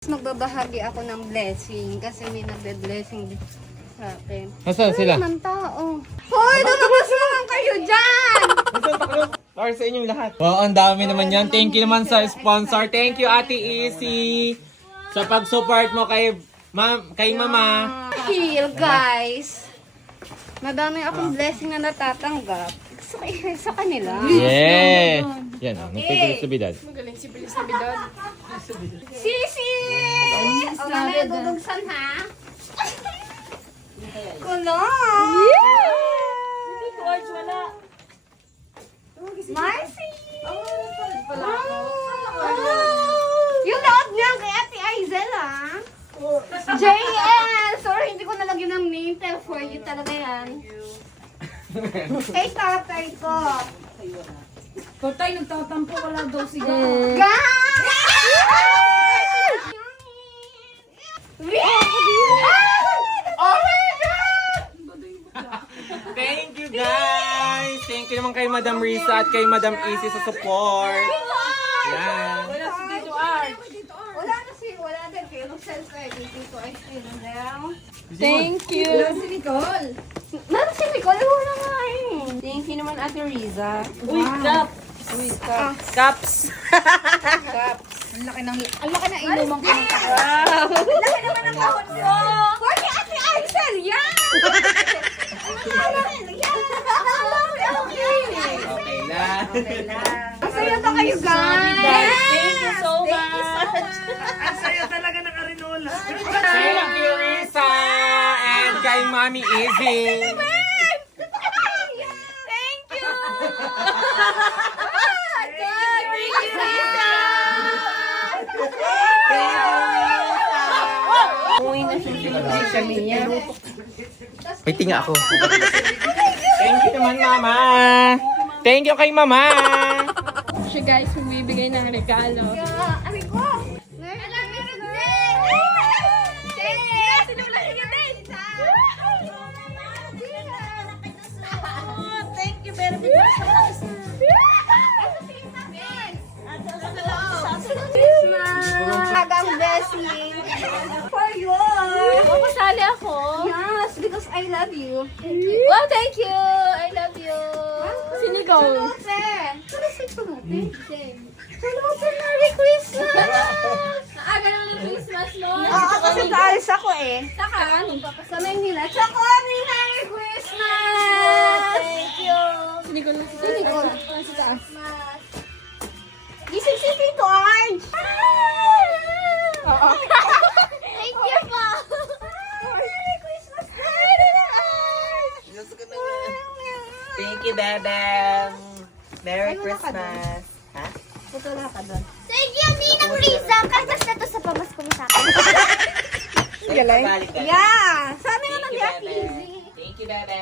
Magbabahagi ako ng blessing kasi may nagbe-blessing sa akin. Nasaan sila? Ano naman tao? Hoy, lumabas naman kayo dyan! Para sa inyong lahat. Wow, ang dami naman yan. Thank you naman sa sponsor. Thank you, Ate Easy, sa pag-support mo kay Mama. Feel, guys. Madami akong blessing na natatanggap sa kanila. Yeah! Yan, nagpipilisobidad. Magaling si Bilis na bidad. Sisi! O, mamaya dudugsan, ha? Kulong! George, wala. Marcy! Wala. Yung laot niya kay Ate Aizel, ha? JL! Sorry, hindi ko nalagyan ng name tag for you talaga yan. Kay tatay ko. Tatay, nagtatampo, wala daw siya. Oh my God! Thank you, guys! Thank you naman kay Madam Risa at kay Madam Easy sa support. Yan. Wala si Tito Art. Wala din kayo. Self-care. Dito ay sinalaw. Thank you. Wala si Nicole. Meron si Nicole. Wala nga eh. Thank you naman Ate Riza. Uy, cups. Uy, cups. Cups! Ang laki ng inuman ko. Wow! Laki naman ang kahon mo! For ni Ate Aizel! Yan! Okay lang. Masaya ba kayo, guys? Thank you so much. Thank you, Risa! And kay Mami Easy. Thank you! Thank you, Risa! Umuwi na siya niya. May tinga ako. Thank you naman, Mama. Thank you kay Mama. Siya guys, bumibigay ng regalo. Aray ko! Thank you very much. Hagang blessing for you. Kasali ako. Yes, because I love you. Well, thank you. I love you. Si Nicole. Salute! Salute! Salute! Merry Christmas! Naaga naman ng Christmas mo. Oo, kasi kaalis ako eh. Saka, Sa Maynila. Choconi, Merry Christmas! thank you. Si Nicole. Si Nicole. Si taas. Gising si Tito Arj! Oo. Thank you po. Merry Christmas! Merry Christmas! Thank you, Bebe. Merry Ano Christmas. Ha? Tutula ka doon. Thank you, Ninang Risa. Kastas na to sa pamasko mo sa akin. Galing. Yeah! Sabi naman Thank ni you, Ate Bebe. Izzy. Thank you, Bebe.